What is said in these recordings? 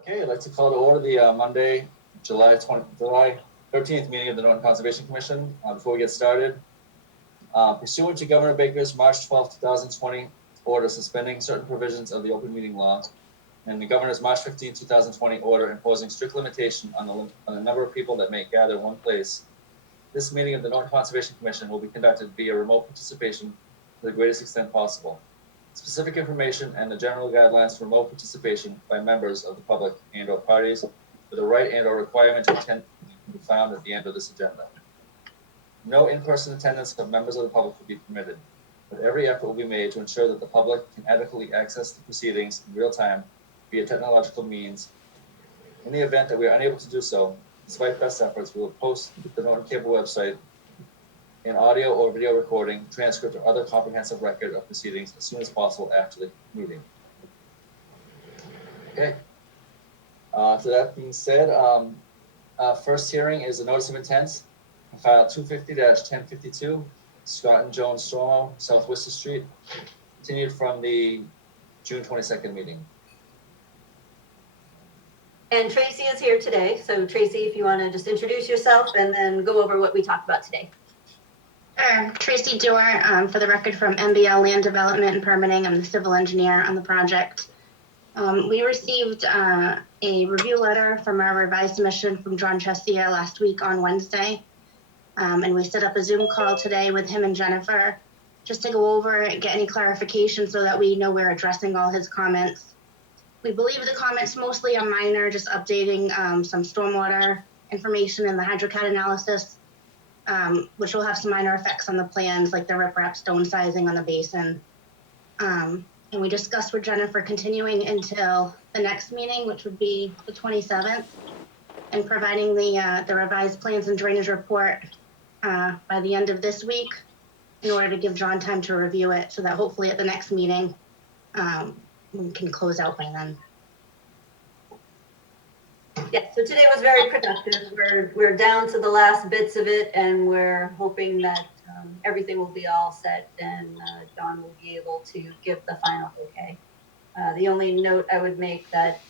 Okay, I'd like to call to order the Monday, July 13th meeting of the Norton Conservation Commission. Before we get started, pursuant to Governor Baker's March 12, 2020 order suspending certain provisions of the open meeting law and the Governor's March 15, 2020 order imposing strict limitation on the number of people that may gather in one place, this meeting of the Norton Conservation Commission will be conducted via remote participation to the greatest extent possible. Specific information and the general guidelines for remote participation by members of the public and or parties with a right and or requirement to attend can be found at the end of this agenda. No in-person attendance of members of the public will be permitted, but every effort will be made to ensure that the public can adequately access the proceedings in real time via technological means. In the event that we are unable to do so, despite best efforts, we will post the Norton Cable website an audio or video recording, transcript, or other comprehensive record of proceedings as soon as possible after the meeting. Okay. So that being said, first hearing is a notice of intent, file 250-1052, Scott and Joan Stormo, South Worcester Street, continued from the June 22nd meeting. And Tracy is here today. So Tracy, if you want to just introduce yourself and then go over what we talked about today. Sure. Tracy Dewar, for the record, from MBL Land Development and Permitting. I'm the civil engineer on the project. We received a review letter from our revised submission from John Chesia last week on Wednesday. And we set up a Zoom call today with him and Jennifer just to go over and get any clarification so that we know we're addressing all his comments. We believe the comments mostly are minor, just updating some stormwater information in the hydrocat analysis, which will have some minor effects on the plans, like the riprap stone sizing on the basin. And we discussed with Jennifer continuing until the next meeting, which would be the 27th, and providing the revised plans and drainage report by the end of this week in order to give John time to review it so that hopefully at the next meeting, we can close out by then. Yeah, so today was very productive. We're down to the last bits of it, and we're hoping that everything will be all set and John will be able to give the final okay. The only note I would make that,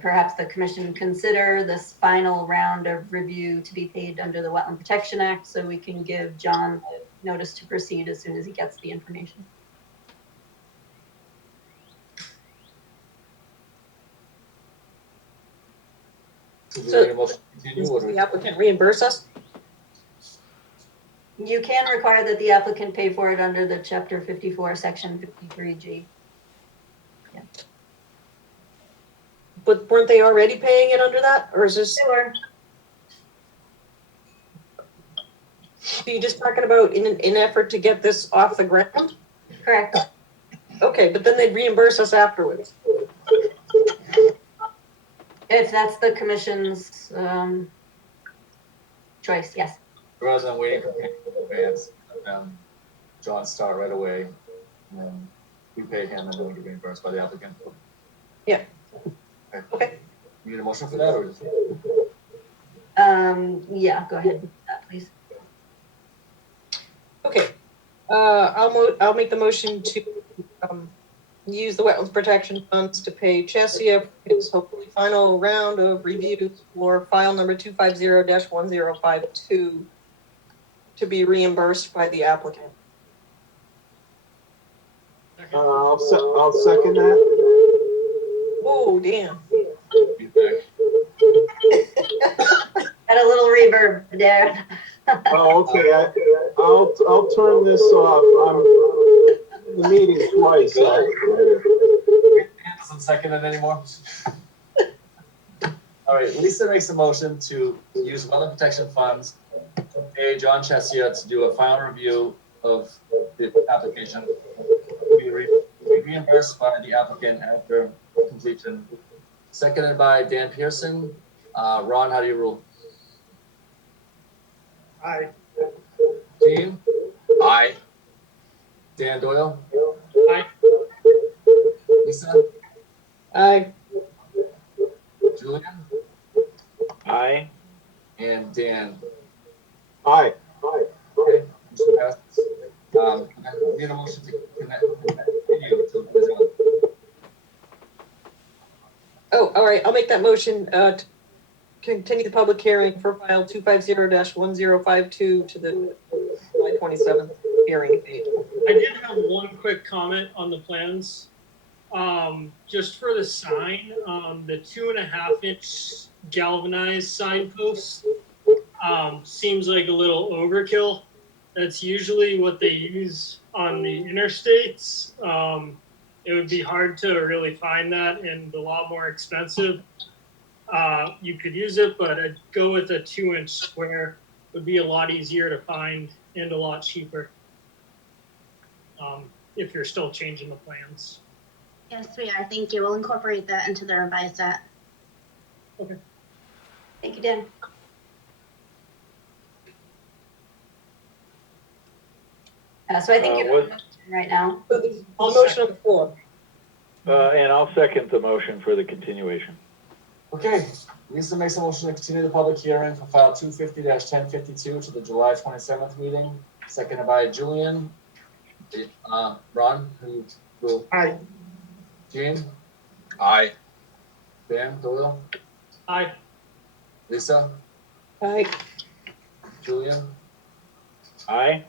perhaps the commission consider this final round of review to be paid under the Wetland Protection Act so we can give John the notice to proceed as soon as he gets the information. So does the applicant reimburse us? You can require that the applicant pay for it under the Chapter 54, Section 53G. Yeah. But weren't they already paying it under that? Or is this? They were. Are you just talking about in an effort to get this off the ground? Correct. Okay, but then they'd reimburse us afterwards. If that's the commission's choice, yes. Rather than waiting for payment in advance, John start right away, and then we pay him and then we get reimbursed by the applicant. Yeah. Okay. You need a motion for that, or just... Yeah, go ahead with that, please. Okay. I'll make the motion to use the Wetlands Protection Funds to pay Chesia for his hopefully final round of reviews for file number 250-1052 to be reimbursed by the applicant. I'll second that. Oh, damn. Got a little reverb there. Oh, okay. I'll turn this off. I'm in the meeting twice. Doesn't second it anymore. All right, Lisa makes a motion to use Wetland Protection Funds to pay John Chesia to do a final review of the application. Be reimbursed by the applicant after completion. Seconded by Dan Pearson. Ron, how do you rule? Aye. Gene? Aye. Dan Doyle? Aye. Lisa? Aye. Julian? Aye. And Dan? Aye. Okay, motion passes. I need a motion to continue to all right, I'll make that motion, to continue the public hearing for file 250-1052 to the July 27th hearing date. I did have one quick comment on the plans. Just for the sign, the 2.5-inch galvanized signpost, seems like a little overkill. That's usually what they use on the interstates. It would be hard to really find that and a lot more expensive. You could use it, but I'd go with a 2-inch square. Would be a lot easier to find and a lot cheaper. If you're still changing the plans. Yes, we are. Thank you. We'll incorporate that into the revised set. Thank you, Dan. So I think you have a motion right now. I'll motion on the floor. And I'll second the motion for the continuation. Okay, Lisa makes a motion to continue the public hearing for file 250-1052 to the July 27th meeting, seconded by Julian. Ron, who will? Aye. Gene? Aye. Dan, Doyle? Aye. Lisa? All right, Julian? Aye.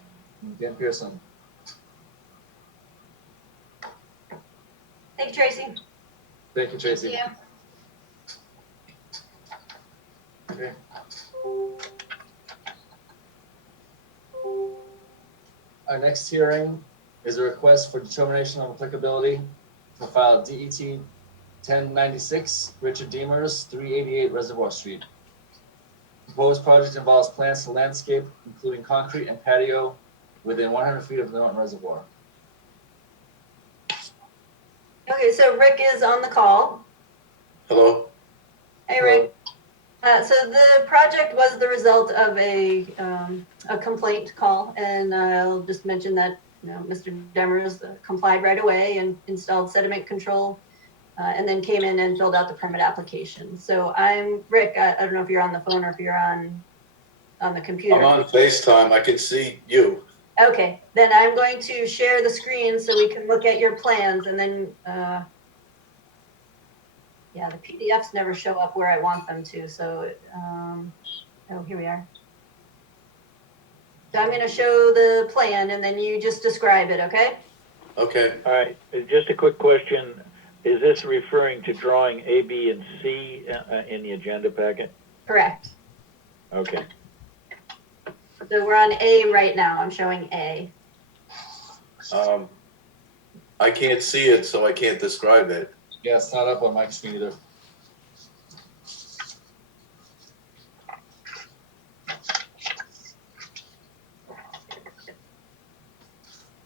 Dan Pearson? Thank you, Tracy. Thank you, Tracy. Thank you. Okay. Our next hearing is a request for determination of applicability for file DET 1096, Richard Demers, 388 Reservoir Street. Proposed project involves plans to landscape, including concrete and patio, within 100 feet of the Norton Reservoir. Okay, so Rick is on the call. Hello. Hey, Rick. So the project was the result of a complaint call, and I'll just mention that Mr. Demers complied right away and installed sediment control, and then came in and filled out the permit application. So I'm Rick. I don't know if you're on the phone or if you're on the computer. I'm on FaceTime. I can see you. Okay, then I'm going to share the screen so we can look at your plans, and then yeah, the PDFs never show up where I want them to, so, oh, here we are. So I'm gonna show the plan and then you just describe it, okay? Okay. All right, just a quick question. Is this referring to drawing A, B, and C in the agenda packet? Correct. Okay. So we're on A right now, I'm showing A. I can't see it, so I can't describe it. Yeah, it's not up on my screen either.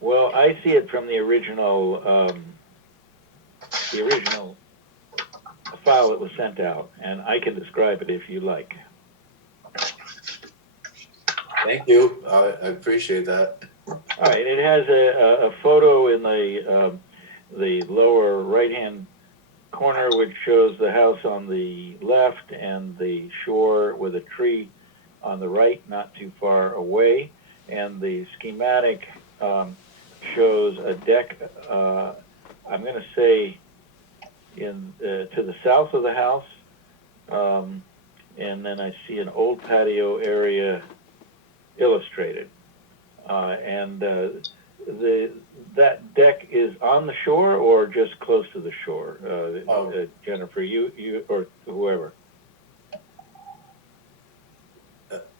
Well, I see it from the original file that was sent out, and I can describe it if you like. Thank you. I appreciate that. All right, it has a photo in the lower right-hand corner, which shows the house on the left and the shore with a tree on the right, not too far away. And the schematic shows a deck, I'm going to say, to the south of the house. And then I see an old patio area illustrated. That deck is on the shore or just close to the shore? Jennifer, you or whoever.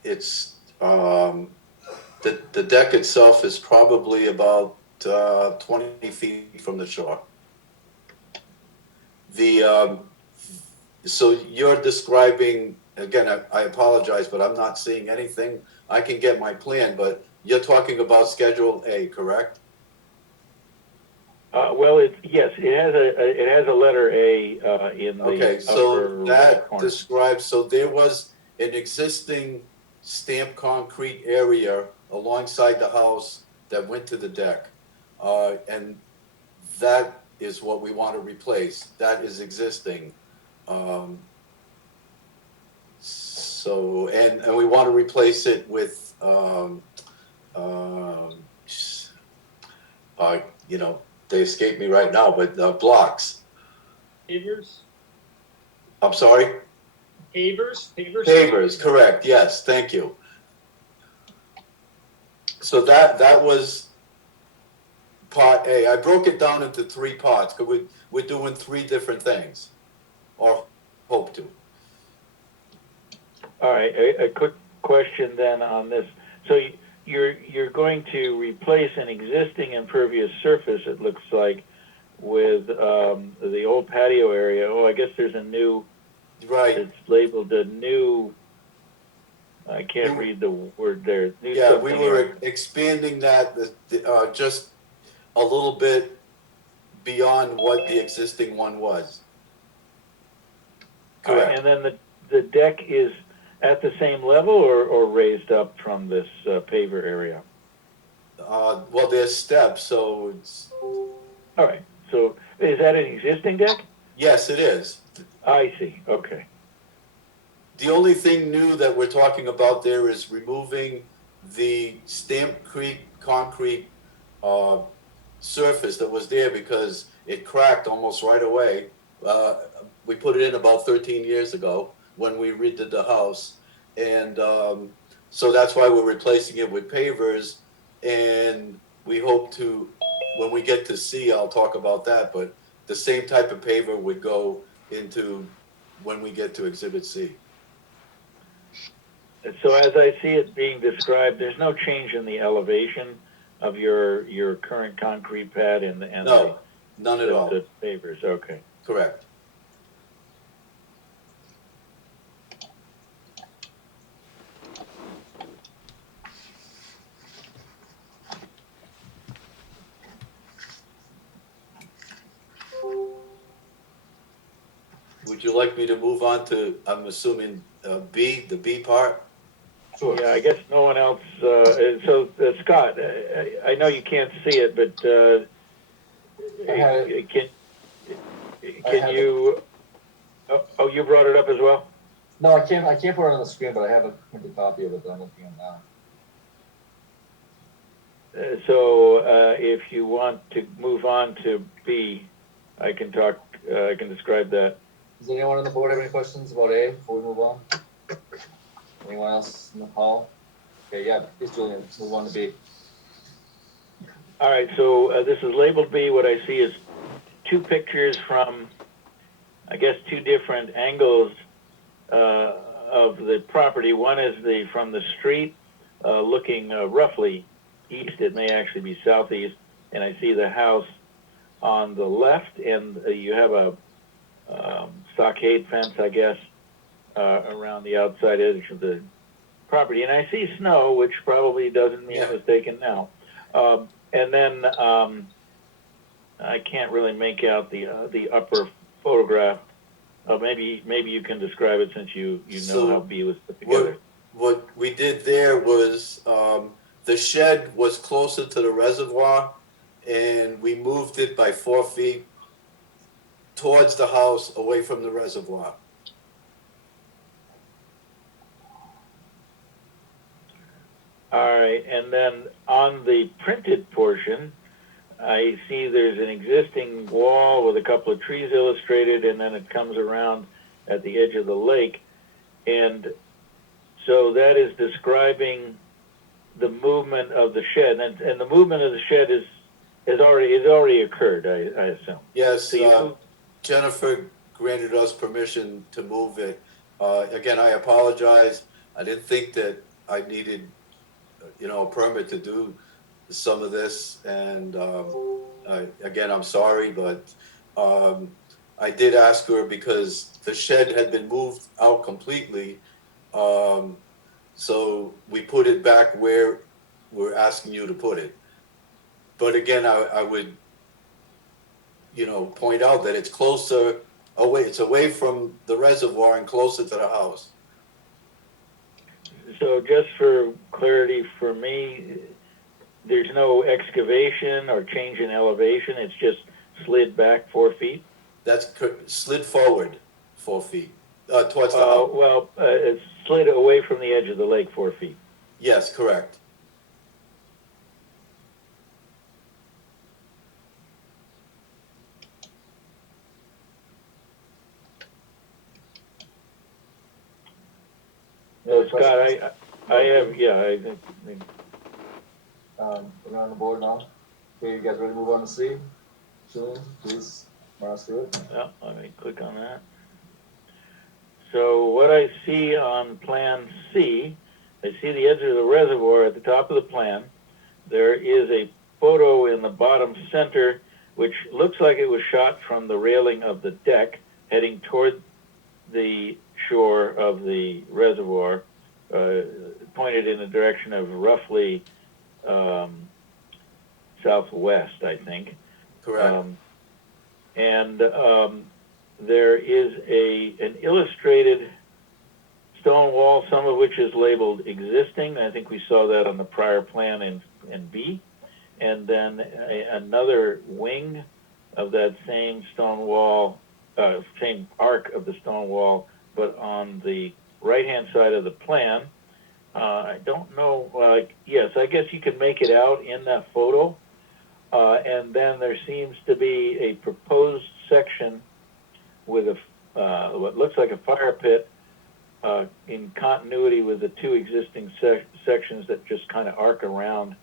It's the deck itself is probably about 20 feet from the shore. So you're describing, again, I apologize, but I'm not seeing anything. I can get my plan, but you're talking about Schedule A, correct? Well, yes, it has a letter A in the Okay, upper so right that corner. describes, so there was an existing stamped concrete area alongside the house that went to the deck. And that is what we want to replace. That is existing. So, and we want to replace it with, they escape me right now, but blocks. Pavers? I'm sorry? Pavers? Pavers, correct, yes, thank you. So that was part A. I broke it down into 3 parts, because we're doing 3 different things, or hope to. All right, a quick question then on this. So you're going to replace an existing impervious surface, it looks like, with the old patio area. Oh, I guess there's a new, Right, it's labeled a new, I can't read the word there. New yeah, we something were area. expanding that, just a little bit beyond what the existing one was. All right, Correct. and then the deck is at the same level or raised up from this paver area? Well, there's steps, so it's, All right, so is that an existing deck? yes, it is. I see, okay. The only thing new that we're talking about there is removing the Stamp Creek concrete uh, surface that was there because it cracked almost right away. We put it in about 13 years ago when we redid the house. And so that's why we're replacing it with pavers. And we hope to, when we get to C, I'll talk about that, but the same type of paver would go into when we get to Exhibit C. So as I see it being described, there's no change in the elevation of your current concrete pad and No, none at all. the pavers, okay. Correct. Would you like me to move on to, I'm assuming, B, the B part? Sure. Yeah, I guess no one else, so Scott, I know you can't see it, but I have it. I can have you, oh, you brought it up as well? No, I can't put it on the screen, but I have a printed copy of it that I'm looking at now. So if you want to move on to B, I can describe that. Does anyone on the board have any questions about A before we move on? Anyone else in the hall? Okay, yeah, please, Julian, let's move on to B. All right, so this is labeled B. What I see is 2 pictures from, I guess, 2 different angles of the property. One is from the street, looking roughly east. It may actually be southeast, and I see the house on the left, and you have a stockade fence, I guess, around the outside edge of the property. And I see snow, which probably doesn't mean it was taken now. And then I can't really make out the upper photograph. Maybe you can describe it since you know how B was put together. What we did there was, the shed was closer to the reservoir, and we moved it by 4 feet towards the house, away from the reservoir. All right, and then on the printed portion, I see there's an existing wall with a couple of trees illustrated, and then it comes around at the edge of the lake. And so that is describing the movement of the shed, and the movement of the shed has already occurred, I assume. Yes, So Jennifer granted us permission to move it. Again, I apologize. I didn't think that I needed, a permit to do some of this, and again, I'm sorry, but I did ask her because the shed had been moved out completely. So we put it back where we're asking you to put it. But again, I would, point out that it's closer away. It's away from the reservoir and closer to the house. So just for clarity for me, there's no excavation or change in elevation. It's just slid back 4 feet. That's slid forward 4 feet towards the house. Well, it's slid away from the edge of the lake 4 feet. Yes, correct. So Scott, I have, yeah, I think, Around the board now. Okay, you guys ready to move on to C? Julian, please, run us through it. yeah, let me click on that. So what I see on Plan C, I see the edge of the reservoir at the top of the plan. There is a photo in the bottom center, which looks like it was shot from the railing of the deck heading toward the shore of the reservoir, pointed in the direction of roughly southwest, I think. Correct. There is an illustrated stone wall, some of which is labeled existing. I think we saw that on the prior plan in B. And then another wing of that same stone wall, same arc of the stone wall, but on the right-hand side of the plan. I don't know, yes, I guess you can make it out in that photo. And then there seems to be a proposed section with what looks like a fire pit in continuity with the two existing sections that just kind of arc around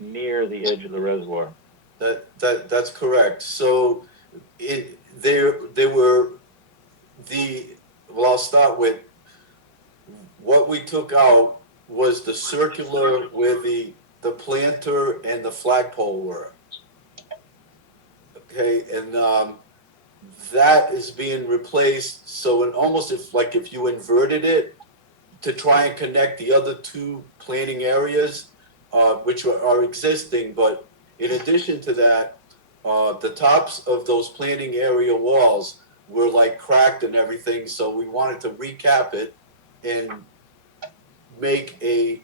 near the edge of the reservoir. That's correct. So well, I'll start with what we took out was the circular where the planter and the flagpole were. Okay, and that is being replaced. So if you inverted it to try and connect the other two planting areas, which are existing, but in addition to that, the tops of those planting area walls were like cracked and everything. So we wanted to recap it and make a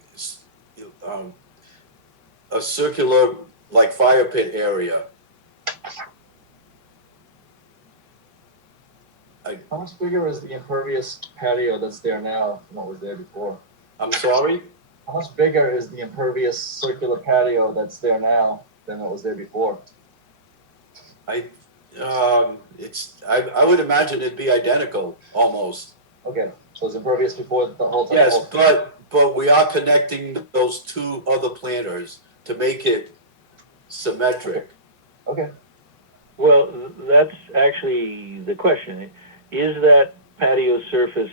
circular like fire pit area. How much bigger is the impervious patio that's there now than what was there before? I'm sorry? How much bigger is the impervious circular patio that's there now than what was there before? I would imagine it'd be identical almost. Okay, so it's impervious before the whole time? Yes, but we are connecting those two other planters to make it symmetric. Okay. Well, that's actually the question. Is that patio surface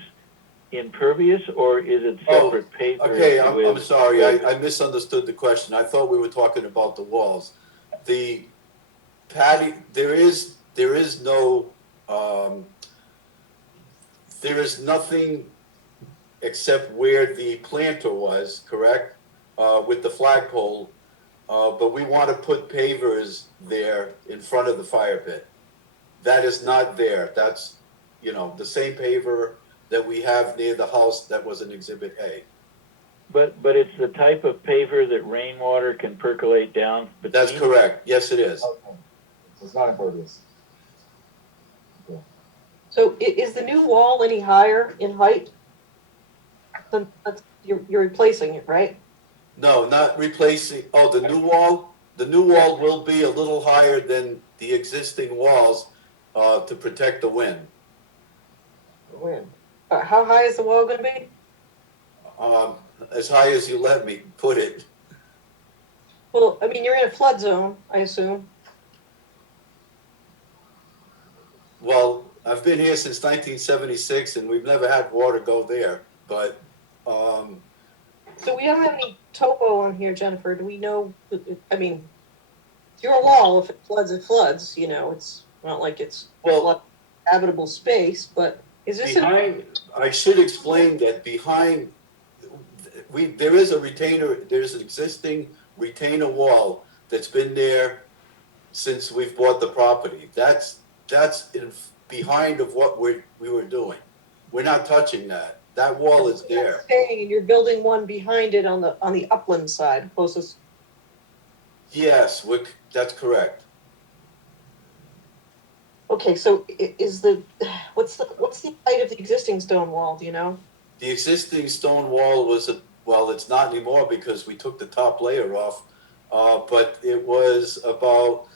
impervious, or is it separate paper? Okay, I'm sorry, I misunderstood the question. I thought we were talking about the walls. The patio, there is nothing except where the planter was, correct? With the flagpole, but we want to put pavers there in front of the fire pit. That is not there. That's, the same paver that we have near the house that was in Exhibit A. But it's the type of paver that rainwater can percolate down between? That's correct. Yes, it is. Okay. So it's not impervious. Okay. So is the new wall any higher in height? You're replacing it, right? No, not replacing. Oh, the new wall? The new wall will be a little higher than the existing walls to protect the wind. When? How high is the wall going to be? As high as you let me put it. Well, I mean, you're in a flood zone, I assume. Well, I've been here since 1976 and we've never had water go there, but So we don't have any topo on here, Jennifer. Do we know? I mean, you're a wall. If it floods, it floods. It's not like it's habitable space. But is this behind? I should explain that behind there is a retainer. There's an existing retainer wall that's been there since we've bought the property. That's behind of what we were doing. We're not touching that. That wall is there. Staying, and you're building one behind it on the upland side, closest. Yes, that's correct. Okay, so what's the height of the existing stone wall? Do you know? The existing stone wall was it's not anymore because we took the top layer off, but it was about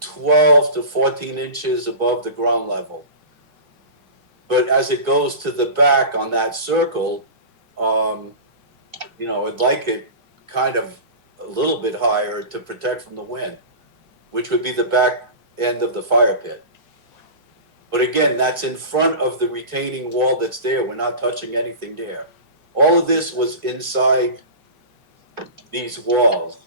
12 to 14 inches above the ground level. But as it goes to the back on that circle, I'd like it kind of a little bit higher to protect from the wind, which would be the back end of the fire pit. But again, that's in front of the retaining wall that's there. We're not touching anything there. All of this was inside these walls.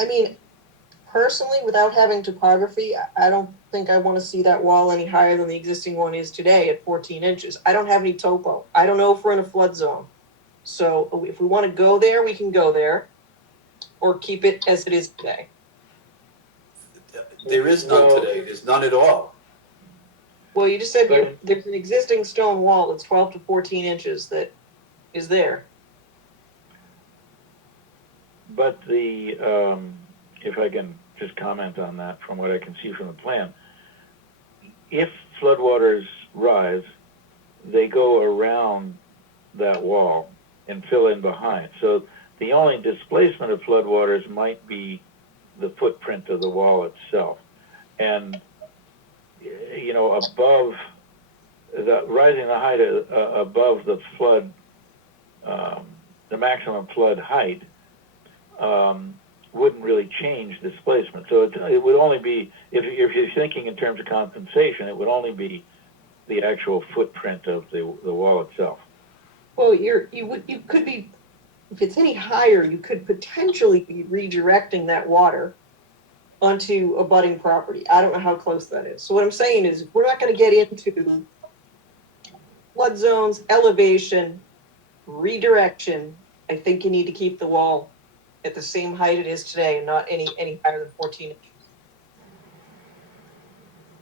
I mean, personally, without having topography, I don't think I want to see that wall any higher than the existing one is today at 14 inches. I don't have any topo. I don't know if we're in a flood zone. So if we want to go there, we can go there, or keep it as it is today. There is none today. There's none at all. Well, you just said there's an existing stone wall that's 12 to 14 inches that is there. But the, if I can just comment on that from what I can see from the plan, if floodwaters rise, they go around that wall and fill in behind. So the only displacement of floodwaters might be the footprint of the wall itself. And, above, rising the height above the flood, the maximum flood height, wouldn't really change displacement. So it would only be, if you're thinking in terms of compensation, it would only be the actual footprint of the wall itself. Well, you could be, if it's any higher, you could potentially be redirecting that water onto abutting property. I don't know how close that is. So what I'm saying is, we're not going to get into flood zones, elevation, redirection. I think you need to keep the wall at the same height it is today and not any higher than 14 inches.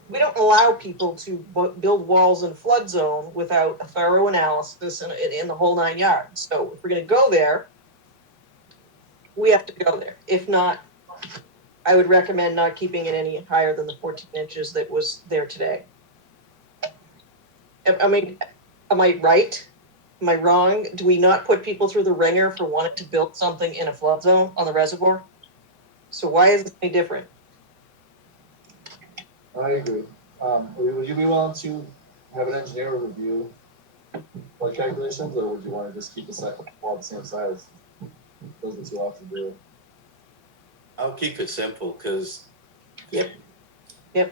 We don't allow people to build walls in a flood zone without a thorough analysis and in the whole 9 yards. So if we're going to go there, we have to go there. If not, I would recommend not keeping it any higher than the 14 inches that was there today. I mean, am I right? Am I wrong? Do we not put people through the ringer for wanting to build something in a flood zone on the reservoir? So why is it any different? I agree. Would you be willing to have an engineer review flood calculations, or would you want to just keep the wall the same size? Doesn't too often do. I'll keep it simple because. Yep. Yeah,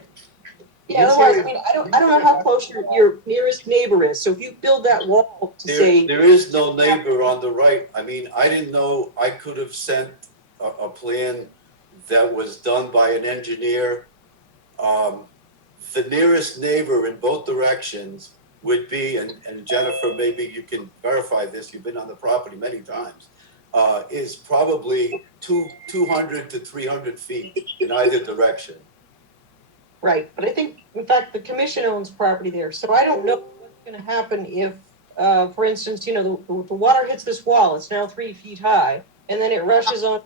otherwise, I mean, I don't know how close your nearest neighbor is. So if you build that wall to say. There is no neighbor on the right. I mean, I didn't know I could have sent a plan that was done by an engineer. The nearest neighbor in both directions would be, and Jennifer, maybe you can verify this, you've been on the property many times, is probably 200 to 300 feet in either direction. Right, but I think, in fact, the commission owns property there, so I don't know what's going to happen if, for instance, the water hits this wall, it's now 3 feet high, and then it rushes onto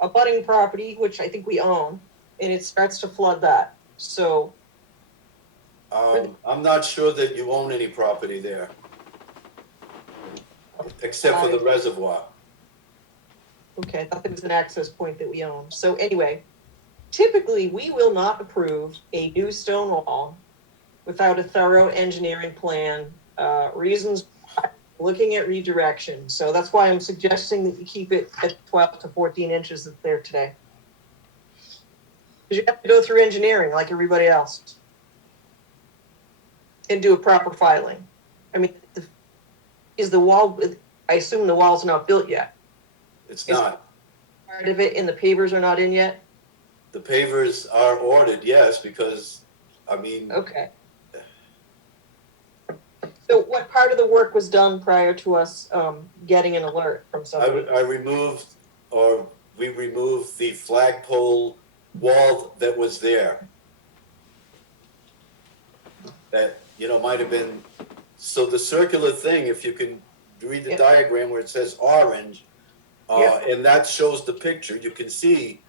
a abutting property, which I think we own, and it starts to flood that. So. I'm not sure that you own any property there, except for the reservoir. Okay, I thought there was an access point that we own. So anyway, typically we will not approve a new stone wall without a thorough engineering plan, reasons looking at redirection. So that's why I'm suggesting that you keep it at 12 to 14 inches that's there today. Because you have to go through engineering like everybody else and do a proper filing. I mean, is the wall, I assume the wall's not built yet. It's not. Part of it and the pavers are not in yet? The pavers are ordered, yes, because, I mean. Okay. So what part of the work was done prior to us getting an alert from somebody? We removed the flagpole wall that was there. That, might have been, so the circular thing, if you can read the diagram where it says orange, and that shows the picture, you can see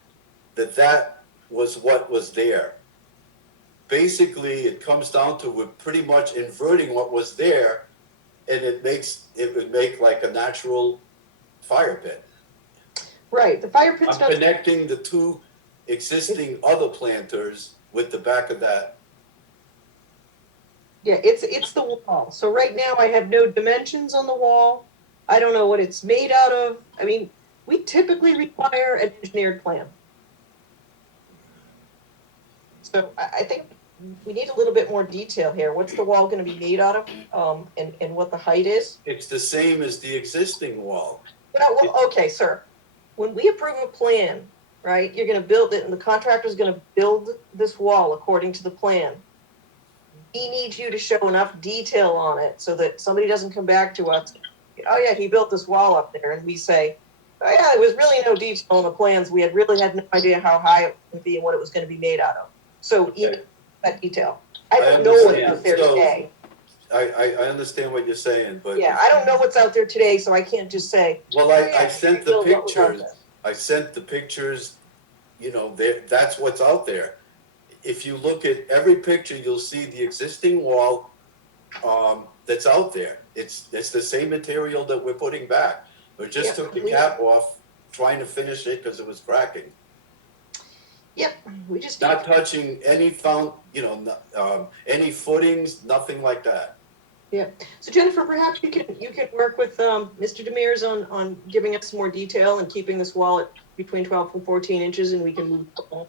that was what was there. Basically, it comes down to we're pretty much inverting what was there, and it would make like a natural fire pit. Right, the fire pit's I'm connecting the two existing other planters with the back of that. Yeah, it's the wall. So right now I have no dimensions on the wall. I don't know what it's made out of. I mean, we typically require an engineered plan. So I think we need a little bit more detail here. What's the wall gonna be made out of, and what the height is? It's the same as the existing wall. Well, okay, sir. When we approve a plan, right, you're gonna build it, and the contractor's gonna build this wall according to the plan. We need you to show enough detail on it so that somebody doesn't come back to us, oh yeah, he built this wall up there, and we say, oh yeah, there was really no detail on the plans. We had no idea how high it was gonna be and what it was gonna be made out of. So you need that detail. I don't know what's out there today. I understand what you're saying, but. Yeah, I don't know what's out there today, so I can't just say, Well, oh yeah, I sent he the built what was out pictures, there. I sent the pictures, you know, that's what's out there. If you look at every picture, you'll see the existing wall, that's out there. It's the same material that we're putting back. We just took the cap off, trying to finish it because it was cracking. Yep, we just Not touching any any footings, nothing like that. Yeah. So Jennifer, perhaps you can work with Mr. Demers on giving us some more detail and keeping this wall at between 12 and 14 inches, and we can move on.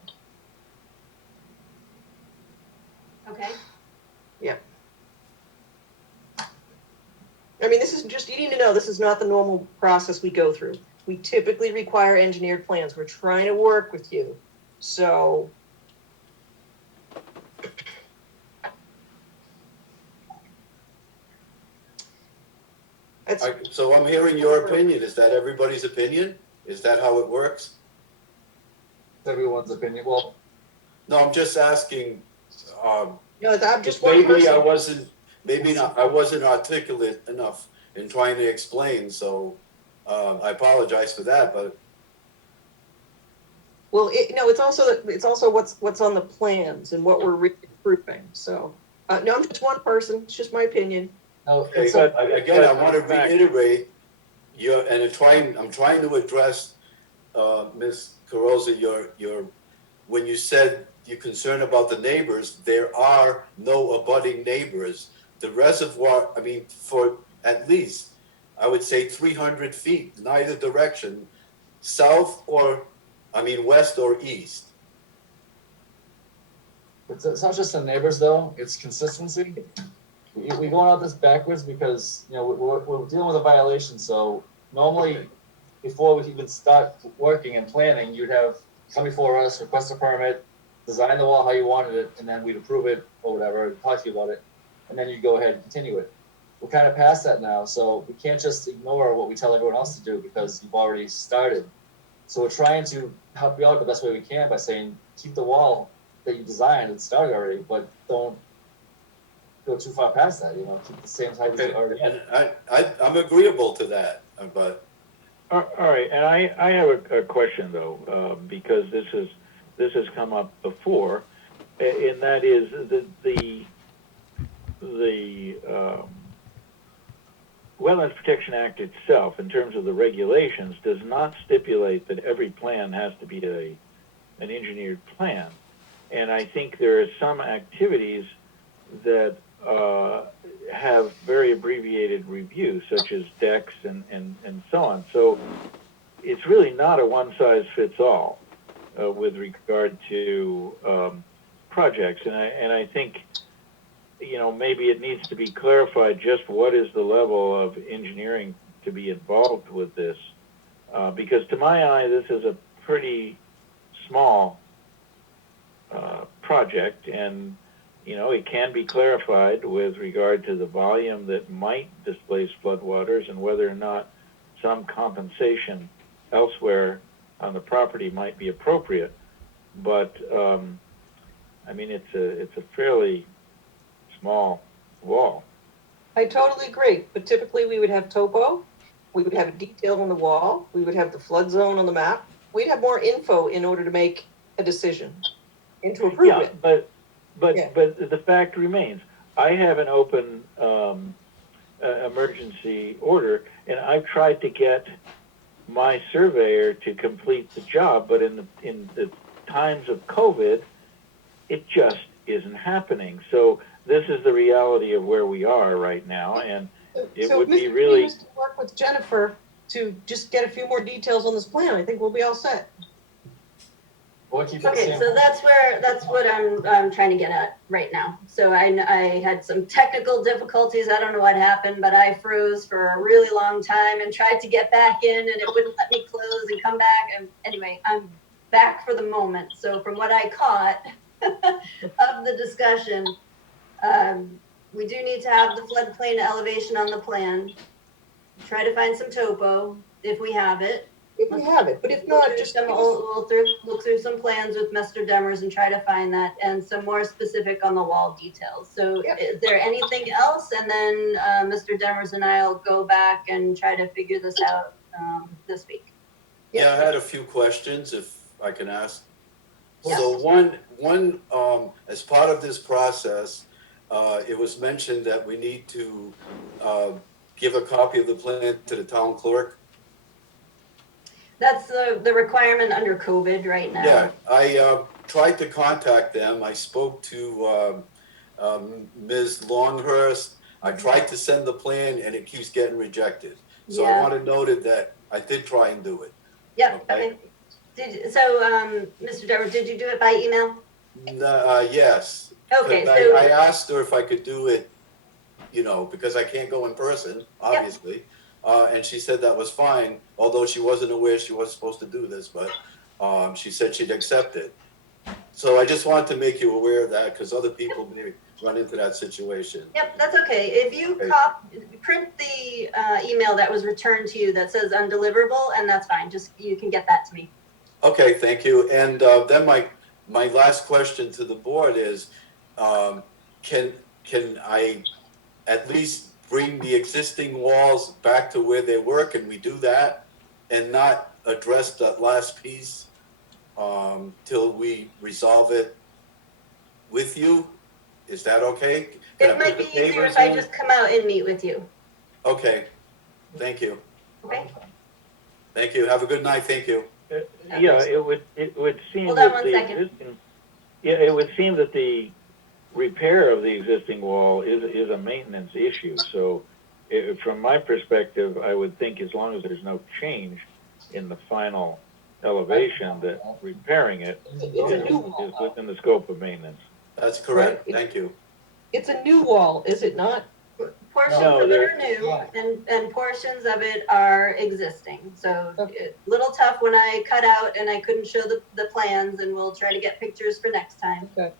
Okay, I mean, this is just, you need to know, this is not the normal process we go through. We typically require engineered plans. We're trying to work with you. So So I'm hearing your opinion. Is that everybody's opinion? Is that how it works? Everyone's opinion. Well, No, I'm just asking, no, I'm just one maybe I person. wasn't articulate enough in trying to explain, so I apologize for that, but. Well, it's also what's on the plans and what we're really approving. So no, I'm just one person. It's just my opinion. no, Okay, it's but again, I want to reiterate, I'm trying to address, Ms. Carosa, your, when you said you're concerned about the neighbors, there are no abutting neighbors. The reservoir, I mean, for at least, I would say 300 feet, in either direction, west or east. it's not just the neighbors though, it's consistency. We going out this backwards because, you know, we're dealing with a violation, so normally, before we even start working and planning, you'd have come before us, request a permit, design the wall how you wanted it, and then we'd approve it or whatever, talk to you about it, and then you'd go ahead and continue it. We're kind of past that now, so we can't just ignore what we tell everyone else to do because you've already started. So we're trying to help you out the best way we can by saying, keep the wall that you designed and started already, but don't go too far past that, you know, keep the same height as you already have. And I'm agreeable to that, but. All right, and I have a question though, because this has come up before, and that is the Wetlands Protection Act itself, in terms of the regulations, does not stipulate that every plan has to be an engineered plan. And I think there are some activities that have very abbreviated review, such as decks and so on. So it's really not a one-size-fits-all with regard to projects. And I think, you know, maybe it needs to be clarified just what is the level of engineering to be involved with this. Because to my eye, this is a pretty small project, and you know, it can be clarified with regard to the volume that might displace floodwaters and whether or not some compensation elsewhere on the property might be appropriate. But I mean, it's a fairly small wall. I totally agree, but typically we would have topo, we would have a detail on the wall, we would have the flood zone on the map. We'd have more info in order to make a decision and to approve it. But the fact remains, I have an open emergency order, and I've tried to get my surveyor to complete the job, but in the times of COVID, it just isn't happening. So this is the reality of where we are right now, and it So would if be Mr. really. Davis can work with Jennifer to just get a few more details on this plan, I think we'll be all set. We'll keep it the Okay, same. so that's what I'm trying to get at right now. So I had some technical difficulties. I don't know what happened, but I froze for a really long time and tried to get back in and it wouldn't let me close and come back. And anyway, I'm back for the moment. So from what I caught of the discussion, we do need to have the floodplain elevation on the plan. Try to find some topo if we have it. If we have it, but if not, just give us, We'll look through some plans with Mr. Demers and try to find that and some more specific on the wall details. So Yep. is there anything else? And then Mr. Demers and I'll go back and try to figure this out this week. Yeah, I had a few questions if I can ask. Yes. So one, as part of this process, it was mentioned that we need to give a copy of the plan to the town clerk. That's the requirement under COVID right now. Yeah, I tried to contact them. I spoke to Ms. Longhurst. I tried to send the plan and it keeps getting rejected. So I Yeah. want it noted that I did try and do it. Yep. Okay. Okay. Mr. Demers, did you do it by email? Yes. Okay, 'Cause so I asked her if I could do it, because I can't go in person, obviously. And she said that was fine, although she wasn't aware she was supposed to do this, but she said she'd accept it. So I just wanted to make you aware of that because other people may run into that situation. Yep, that's okay. If you Okay. print the email that was returned to you that says undeliverable, and that's fine. Just you can get that to me. Okay, thank you. And then my last question to the board is, can I at least bring the existing walls back to where they were? Can we do that and not address that last piece till we resolve it with you? Is that okay? Can I It might put be the easier pavers if I in? just come out and meet with you. Okay, thank you. Okay. Thank you. Have a good night. Thank you. Yeah, it would seem Hold on that one the second. existing, yeah, it would seem that the repair of the existing wall is a maintenance issue. So from my perspective, I would think as long as there's no change in the final elevation, that repairing it it's a new wall. is within the scope of maintenance. That's correct. Right. Thank you. It's a new wall, is it not? Portions No, of it they're- are new, and portions of it are existing. So Okay. a little tough when I cut out and I couldn't show the plans, and we'll try to get pictures for next time. Okay.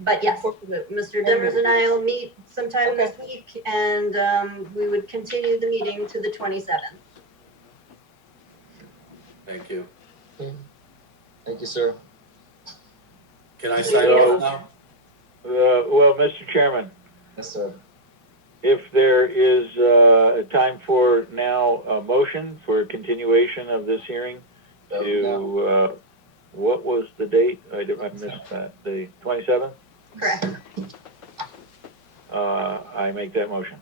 But yes, Mr. Demers and I will meet sometime this week, and we would continue the meeting to the 27th. Thank you. Thank you, sir. Can I sign off now? Well, Mr. Chairman, Yes, sir. if there is a time for now a motion for continuation of this hearing to, what was the date? I missed that. The 27th? Correct. I make that motion.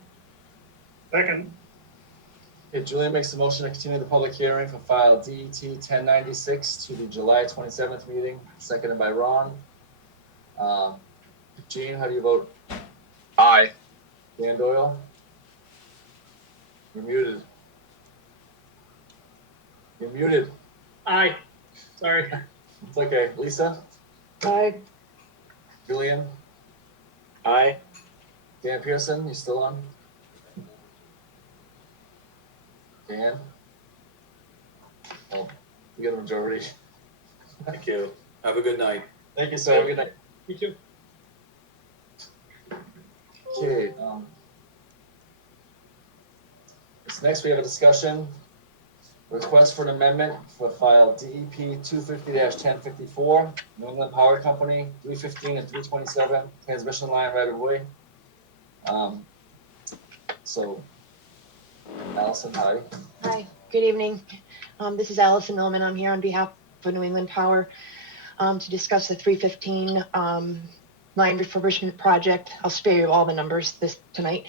Second. Okay, Julia makes the motion to continue the public hearing for file DET 1096 to the July 27th meeting, seconded by Ron. Gene, how do you vote? Aye. Dan Doyle? You're muted. You're muted. Aye. Sorry. It's okay. Lisa? Aye. Julian? Aye. Dan Pearson, you still on? Dan? Oh, we got a majority. Thank you. Have a good night. Thank you, sir. Have a good night. You too. Okay, next we have a discussion. Request for an amendment for file DEP 250-1054, New England Power Company, 315 and 327, transmission line right of way. So, Allison, hi. Hi, good evening. This is Allison Millman. I'm here on behalf of New England Power to discuss the 315 line refurbishment project. I'll spare you all the numbers tonight.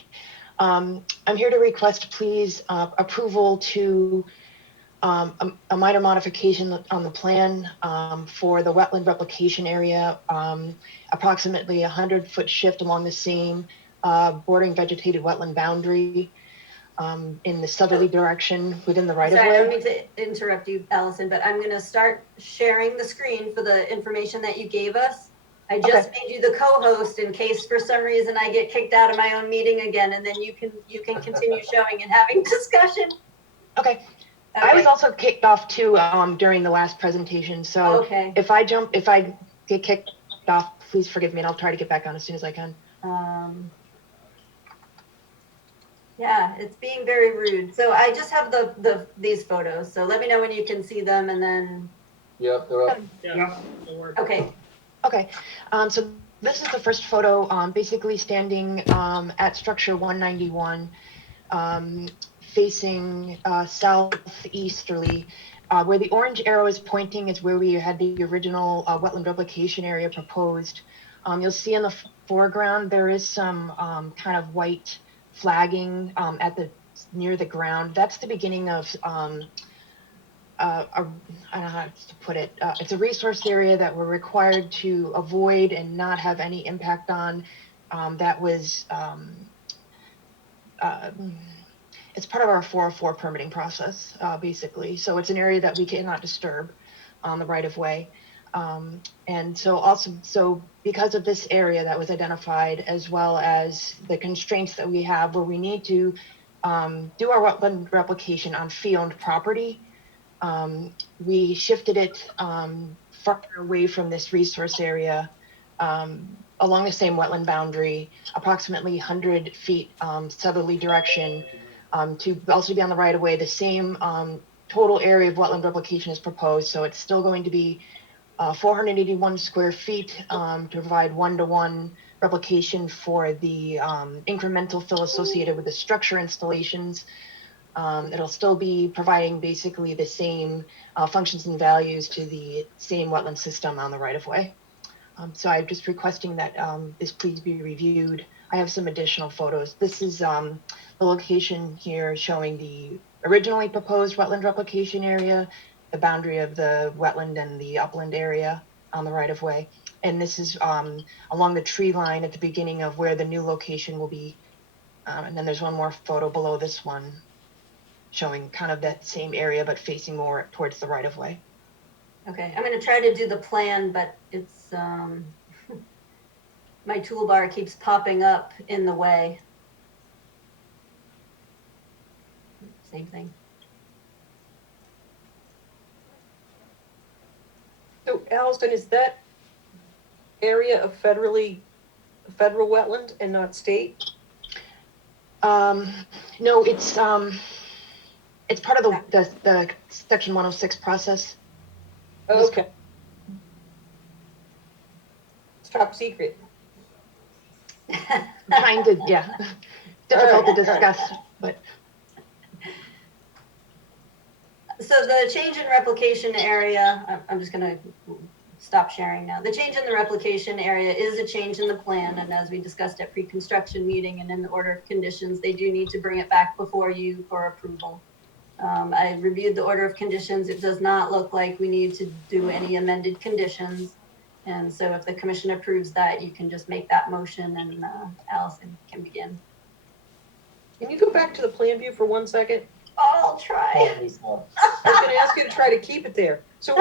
I'm here to request, please, approval to A minor modification on the plan for the wetland replication area, approximately 100-foot shift along the same bordering vegetated wetland boundary in the southerly direction within the right of Sorry, I don't way. mean to interrupt you, Allison, but I'm gonna start sharing the screen for the information that you gave us. I just made you the co-host in case for some reason I get kicked out of my own meeting again, and then you can continue showing and having discussion. Okay. I was also kicked off too during the last presentation. So Okay. if I get kicked off, please forgive me, and I'll try to get back on as soon as I can. Yeah, it's being very rude. So I just have these photos. So let me know when you can see them, and then. Yep, they're up. Yeah, it'll work. Okay. Okay. So this is the first photo, basically standing at structure 191, facing southeasterly. Where the orange arrow is pointing is where we had the original wetland replication area proposed. You'll see in the foreground there is some kind of white flagging near the ground. That's the beginning of I don't know how to put it. It's a resource area that we're required to avoid and not have any impact on. That was it's part of our 404 permitting process, basically. So it's an area that we cannot disturb on the right of way. And so because of this area that was identified, as well as the constraints that we have where we need to do our wetland replication on fee-owned property, we shifted it farther away from this resource area along the same wetland boundary, approximately 100 feet southerly direction, to also be on the right of way. The same total area of wetland replication is proposed, so it's still going to be 481 square feet to provide one-to-one replication for the incremental fill associated with the structure installations. It'll still be providing basically the same functions and values to the same wetland system on the right of way. So I'm just requesting that this please be reviewed. I have some additional photos. This is the location here showing the originally proposed wetland replication area, the boundary of the wetland and the upland area on the right of way. And this is along the tree line at the beginning of where the new location will be. And then there's one more photo below this one showing kind of that same area, but facing more towards the right of way. Okay, I'm gonna try to do the plan, but it's, my toolbar keeps popping up in the way. Same thing. So Allison, is that area a federal wetland and not state? No, it's part of the section 106 process. Oh, okay. It's top secret. Kind of, yeah. Difficult to discuss, but. So the change in replication area, I'm just gonna stop sharing now. The change in the replication area is a change in the plan, and as we discussed at pre-construction meeting and in the order of conditions, they do need to bring it back before you for approval. I reviewed the order of conditions. It does not look like we need to do any amended conditions. And so if the commission approves that, you can just make that motion and Allison can begin. Can you go back to the plan view for 1 second? I'll try. I was gonna ask you to try to keep it there. So,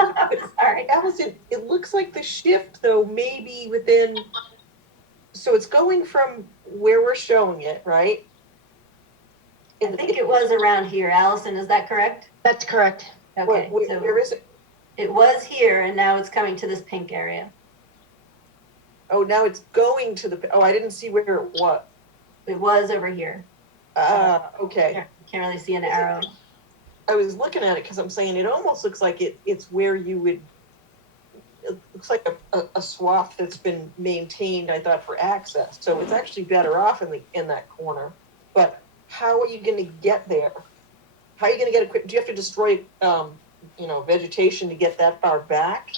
Sorry. Allison, it looks like the shift though, maybe within, so it's going from where we're showing it, right? I think it was around here. Allison, is that correct? That's correct. Okay, so Where is it? it was here and now it's coming to this pink area. Oh, now it's going to the, oh, I didn't see where it was. It was over here. Okay. Can't really see an arrow. I was looking at it because I'm saying it almost looks like it's where you would, it looks like a swath that's been maintained, I thought, for access. So it's actually better off in that corner. But how are you going to get there? How are you going to get it? Do you have to destroy, vegetation to get that far back?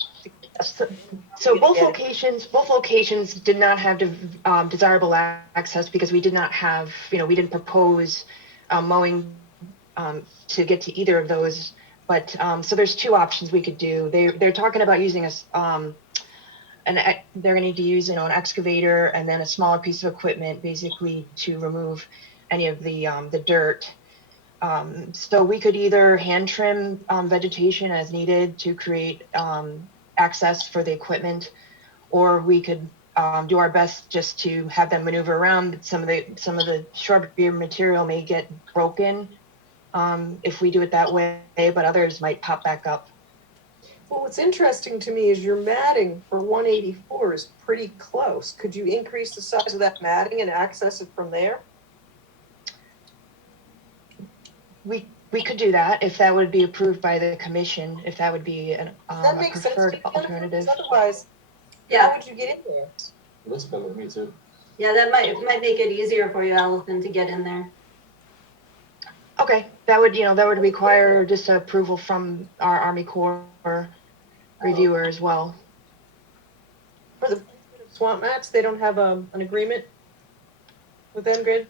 So both locations did not have desirable access because we did not have, we didn't propose mowing to get to either of those But, so there's two options we could do. They're talking about using they're gonna need to use, an excavator and then a smaller piece of equipment basically to remove any of the dirt. So we could either hand trim vegetation as needed to create access for the equipment, or we could do our best just to have them maneuver around. Some of the shrubbery material may get broken if we do it that way, but others might pop back up. Well, what's interesting to me is your matting for 184 is pretty close. Could you increase the size of that matting and access it from there? We could do that if that would be approved by the commission, if that would be Does a that make sense to preferred you, Jennifer? alternative. 'Cause otherwise, how Yeah, would you get in there? It looks better to me too. yeah, that might make it easier for you, Allison, to get in there. Okay, that would require just approval from our Army Corps reviewer as well. For the swamp mats, they don't have an agreement with Engrid?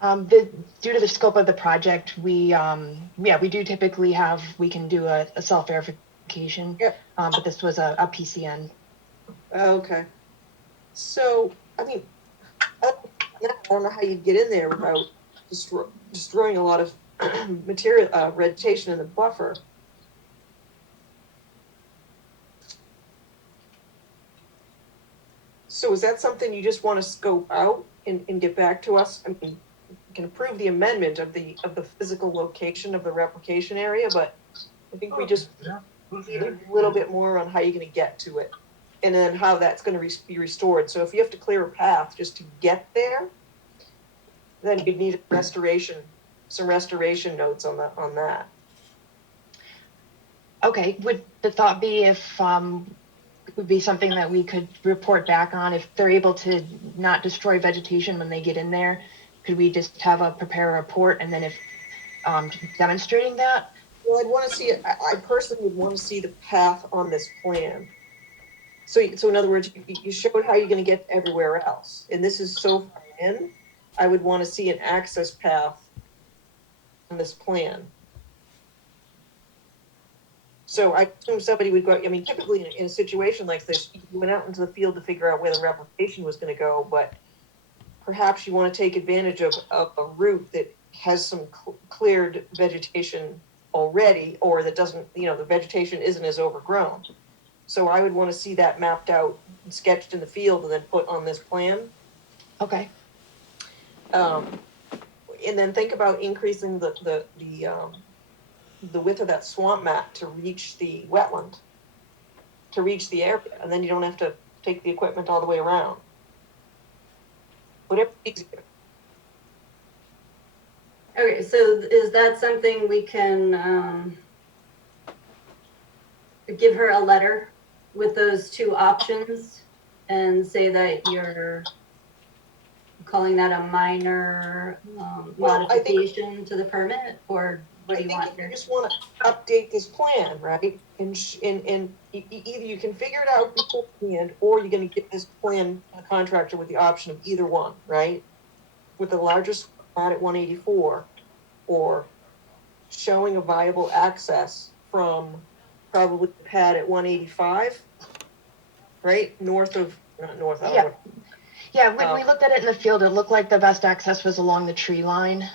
Due to the scope of the project, we do typically we can do a self-verification. Yep. But this was a PCN. Okay. So, I mean, I don't know how you'd get in there without destroying a lot of material, vegetation in the buffer. So is that something you just want to scope out and get back to us? I mean, you can approve the amendment of the physical location of the replication area, but I think we just need a little bit more on how you're going to get to it, and then how that's going to be restored. So if you have to clear a path just to get there, then you'd need some restoration notes on that. Okay, would the thought be if it would be something that we could report back on if they're able to not destroy vegetation when they get in there? Could we just prepare a report and then if demonstrating that? Well, I'd want to see it. I personally would want to see the path on this plan. So in other words, you showed how you're going to get everywhere else, and this is so far in. I would want to see an access path on this plan. So I assume somebody would go. I mean, typically in a situation like this, you went out into the field to figure out where the replication was going to go, but perhaps you want to take advantage of a route that has some cleared vegetation already, or that doesn't, the vegetation isn't as overgrown. So I would want to see that mapped out, and sketched in the field, and then put on this plan. Okay. And then think about increasing the width of that swamp mat to reach the wetland, to reach the area, and then you don't have to take the equipment all the way around. Whatever easier. Okay, so is that something we can give her a letter with those two options and say that you're calling that a minor modification to the permit, or what do you want here? You just want to update this plan, right? And either you can figure it out beforehand, or you're going to get this plan to the contractor with the option of either one, right? With the largest pad at 184, or showing a viable access from probably the pad at 185, right? Not north. Yeah. Yeah, when we looked at it in the field, it looked like the best access was along the tree line.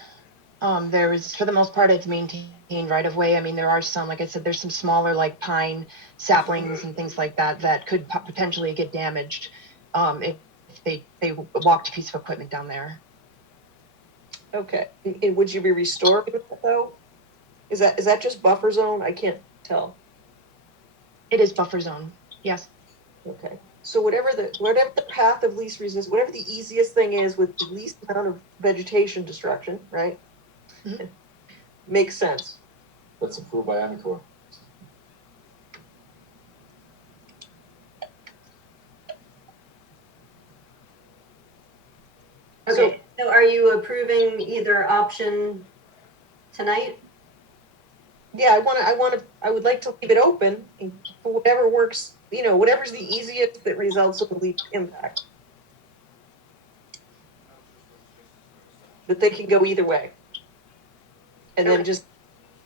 For the most part, it's maintained right of way. I mean, there are some, like I said, there's some smaller like pine saplings and things like that could potentially get damaged if they walked a piece of equipment down there. Okay, and would you be restoring it though? Is that just buffer zone? I can't tell. It is buffer zone, yes. Okay, so whatever the path of least resistance, whatever the easiest thing is with the least amount of vegetation destruction, right? Mhm. Makes sense. That's approved by Army Corps. Okay, so are you approving either option tonight? Yeah, I would like to leave it open for whatever works, whatever's the easiest that results in the least impact. But they can go either way. And then just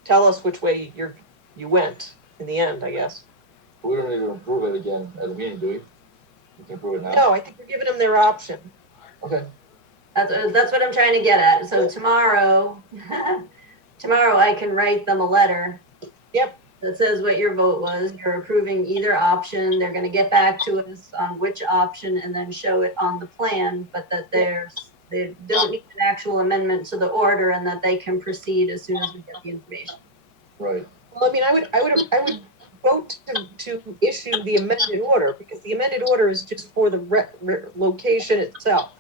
tell us which way you went in the end, I guess. We don't need to approve it again at the meeting, do we? We can approve it now? No, I think we're giving them their option. Okay, That's what I'm trying to get at. So tomorrow, tomorrow I can write them a letter. Yep. That says what your vote was. You're approving either option. They're gonna get back to us on which option and then show it on the plan, but that they don't need an actual amendment to the order and that they can proceed as soon as we get the information. right. Well, I mean, I would vote to issue the amended order, because the amended order is just for the location itself.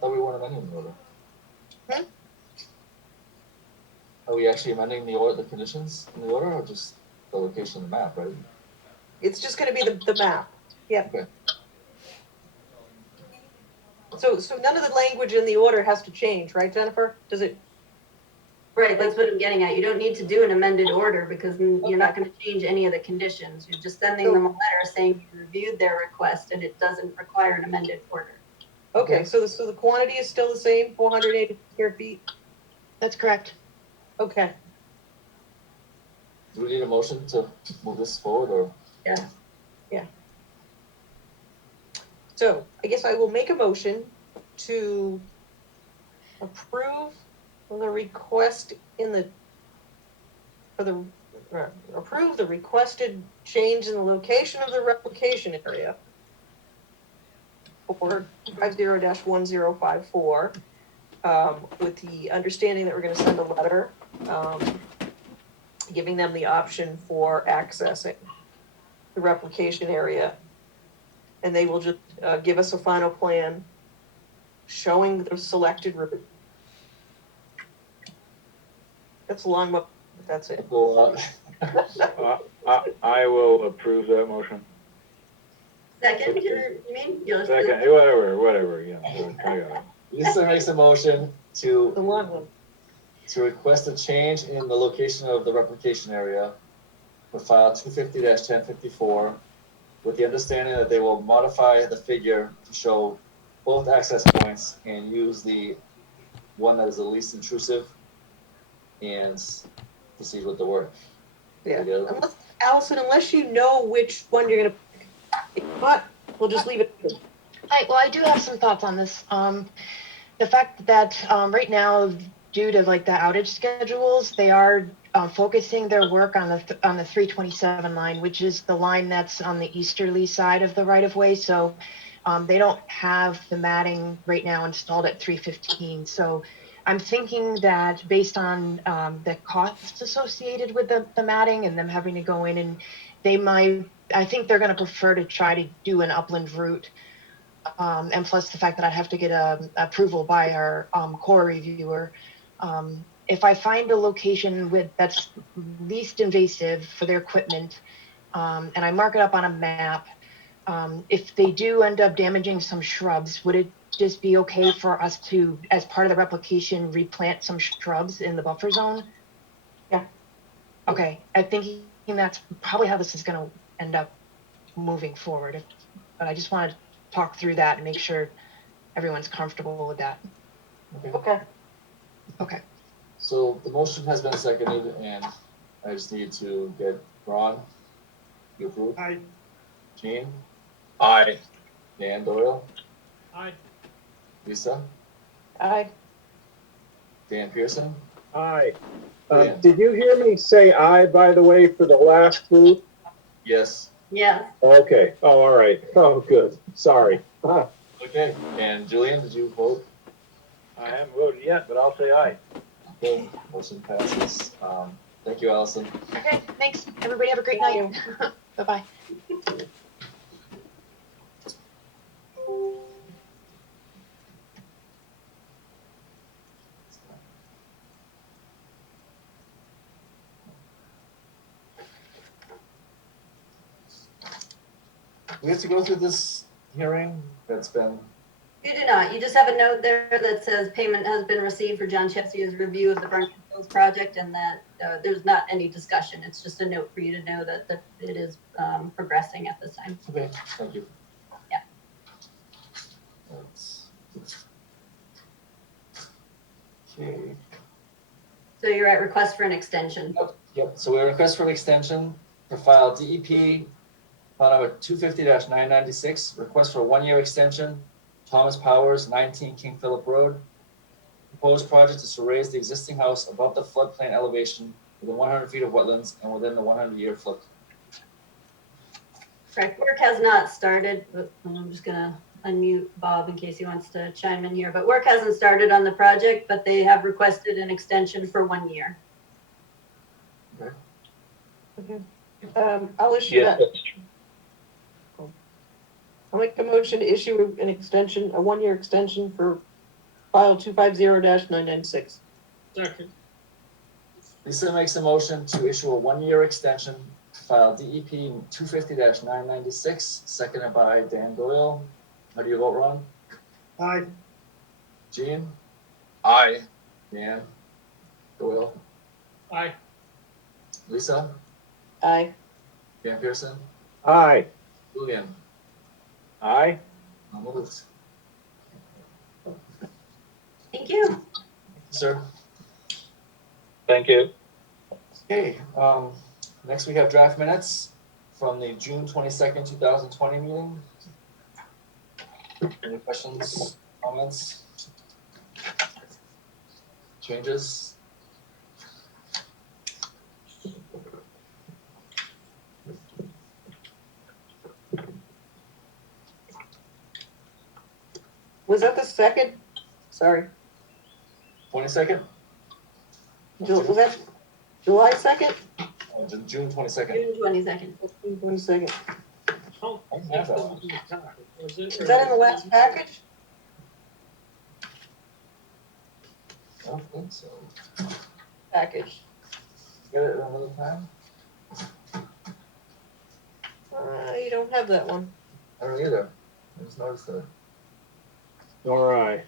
Thought we weren't amending the order. Hmm? Are we actually amending the order, the conditions in the order, or just the location of the map, right? It's just gonna be the map. Yep. Okay. So none of the language in the order has to change, right, Jennifer? Does it? Right, that's what I'm getting at. You don't need to do an amended order because you're not gonna change any of the conditions. You're just sending them a letter saying you reviewed their request and it doesn't require an amended order. Okay, so the quantity is still the same, 480 square feet? That's correct. Okay. Do we need a motion to move this forward, or? Yeah. So I guess I will make a motion to approve the request approve the requested change in the location of the replication area for 50-1054, with the understanding that we're going to send a letter giving them the option for accessing the replication area. And they will just give us a final plan showing the selected route. That's a long, but that's it. Well, I will approve that motion. Second, you mean? Second, whatever, yeah. I got it. Lisa makes a motion to The long one. request a change in the location of the replication area for file 250-1054, with the understanding that they will modify the figure to show both access points and use the one that is the least intrusive and proceed with the work. Yeah. Together. Allison, unless you know which one you're gonna pick, if not, we'll just leave it. I do have some thoughts on this. The fact that right now, due to like the outage schedules, they are focusing their work on the 327 line, which is the line that's on the easterly side of the right of way. So they don't have the matting right now installed at 315. So I'm thinking that based on the costs associated with the matting and them having to go in, and I think they're going to prefer to try to do an upland route. And plus the fact that I have to get approval by our core reviewer. If I find a location that's least invasive for their equipment, and I mark it up on a map, if they do end up damaging some shrubs, would it just be okay for us to, as part of the replication, replant some shrubs in the buffer zone? Yeah. Okay, I'm thinking that's probably how this is going to end up moving forward. But I just wanted to talk through that and make sure everyone's comfortable with that. Okay. Okay. So the motion has been seconded, and I just need to get Ron. You approve? Aye. Gene? Aye. Dan Doyle? Aye. Lisa? Aye. Dan Pearson? Aye. Yeah. Did you hear me say aye, by the way, for the last group? Yes. Yeah. Okay. Oh, all right. Oh, good. Sorry. Okay. And Julian, did you vote? I haven't voted yet, but I'll say aye. Okay. Motion passes. Thank you, Allison. Okay, thanks. Everybody have a great night. Bye-bye. We have to go through this hearing that's been, You do not. You just have a note there that says payment has been received for John Chessier's review of the Burnt Hills project, and that there's not any discussion. It's just a note for you to know that it is progressing at this time. okay, thank you. Yeah. That's- Okay. So you're at request for an extension. Yep, so we request for an extension for file DEP, file number 250-996, request for a 1-year extension, Thomas Powers, 19 King Philip Road. Proposed project is to raise the existing house above the floodplain elevation within 100 feet of wetlands and within the 100-year flood. Correct. Work has not started, but I'm just gonna unmute Bob in case he wants to chime in here. But work hasn't started on the project, but they have requested an extension for 1 year. I'll issue Yes, that. I'll make a motion to issue an extension, a 1-year extension for file 250-996. Second. Lisa makes a motion to issue a 1-year extension to file DEP 250-996, seconded by Dan Doyle. How do you vote, Ron? Aye. Gene? Aye. Dan? Doyle? Aye. Lisa? Aye. Dan Pearson? Aye. Julian? aye. I'll move. Thank you. Sir? Thank you. Okay, next we have draft minutes from the June 22nd, 2020 meeting. Any questions, comments? Changes? Was that the second? Sorry. 22nd? Was that July 2nd? June 22nd. June 22nd. June 22nd. Oh, I have that one. was it? Is that in the last package? I don't think so. Package. Get it another time? You don't have that one. I don't either. I just noticed that. All right.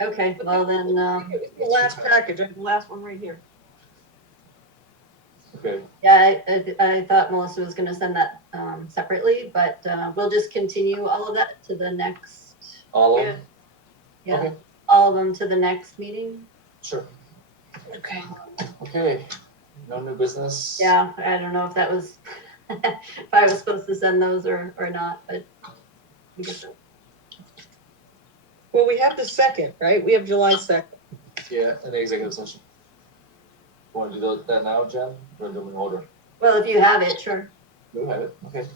Okay, well then, It's the last package. I have the last one right here. Okay, yeah, I thought Melissa was gonna send that separately, but we'll just continue all of that to the next, all of them? yeah, Okay, all of them to the next meeting. sure. Okay. Okay, no new business? Yeah, I don't know if that was, if I was supposed to send those or not, but I guess so. Well, we have the 2nd, right? We have July 2nd. Yeah, in the executive session. Want to do that now, Jen? Or do we order? Well, if you have it, sure. You have it, okay.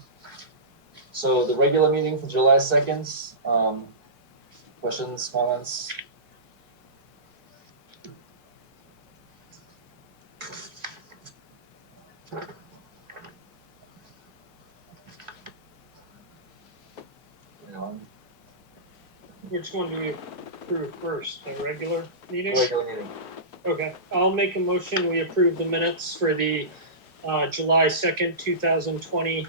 So the regular meeting for July 2nd, questions, comments? Anyone? Which one do we approve first, the regular meeting? Regular meeting. Okay, I'll make a motion, we approve the minutes for the July 2nd, 2020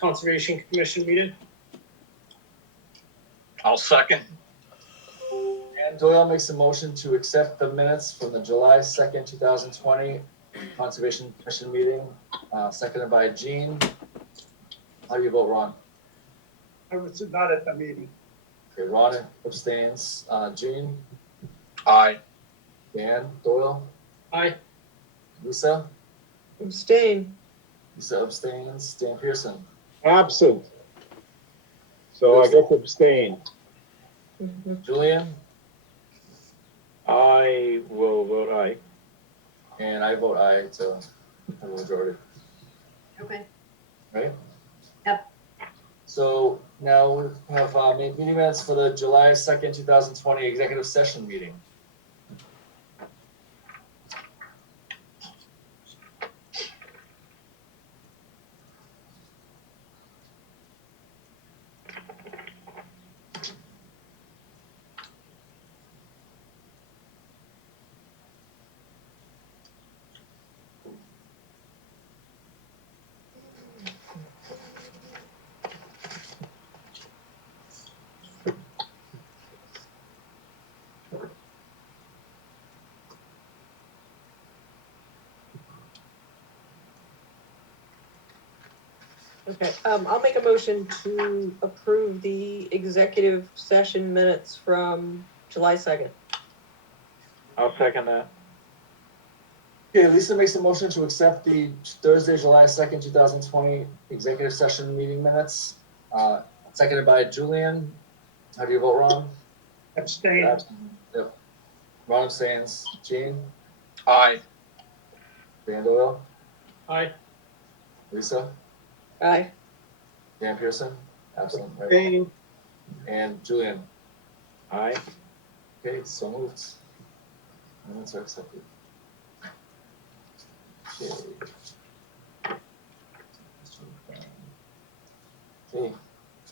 Conservation Commission meeting. I'll second. And Doyle makes a motion to accept the minutes from the July 2nd, 2020 Conservation Commission meeting, seconded by Jean. How do you vote, Ron? I was not at the meeting. Okay, Ron abstains. Jean, Aye. Dan, Doyle, Aye. Lisa? Abstain. Lisa abstains. Dan Pearson? Absent. So I get to abstain. Julian? I will vote aye. And I vote aye to have a majority, Okay. right? Yep. So now we have meeting minutes for the July 2nd, 2020 executive session meeting. Okay, I'll make a motion to approve the executive session minutes from July 2nd. I'll second that. Okay, Lisa makes a motion to accept the Thursday, July 2nd, 2020 executive session meeting minutes. Seconded by Julian. How do you vote, Ron? Abstain. Yep. Ron abstains. Gene? Aye. Dan Doyle? Aye. Lisa? Aye. Dan Pearson? Absent. Right. Abstain. And Julian? Aye. Okay, so moved. Minutes are accepted. Okay. Okay.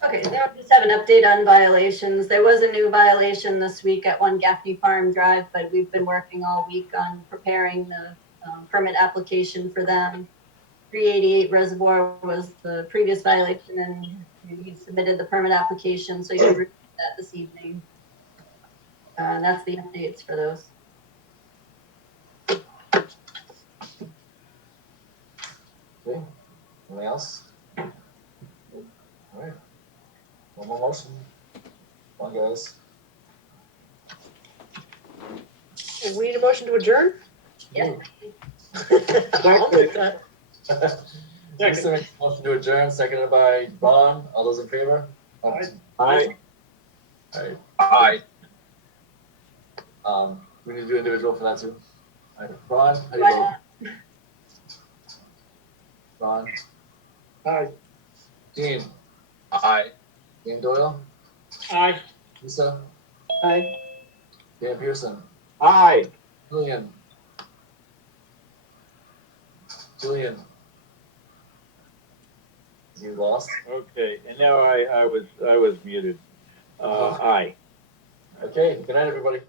Okay, now we just have an update on violations. There was a new violation this week at 1 Gaffney Farm Drive, but we've been working all week on preparing the permit application for them. 388 Reservoir was the previous violation, and he submitted the permit application, so you can review that this evening. And that's the updates for those. Okay. Anything else? All right. One more motion. Come on, guys. We need a motion to adjourn? Yes. I'll make that. Lisa makes a motion to adjourn, seconded by Ron. All those in favor? Aye. Aye. All right. Aye. We need to do individual for that too. All right. Ron, how do you Why vote? not? Ron? Aye. Gene? Aye. Dan Doyle? Aye. Lisa? Aye. Dan Pearson? Aye. Julian? Julian? You lost? Okay, and now I was muted. Aye. Okay, good night, everybody.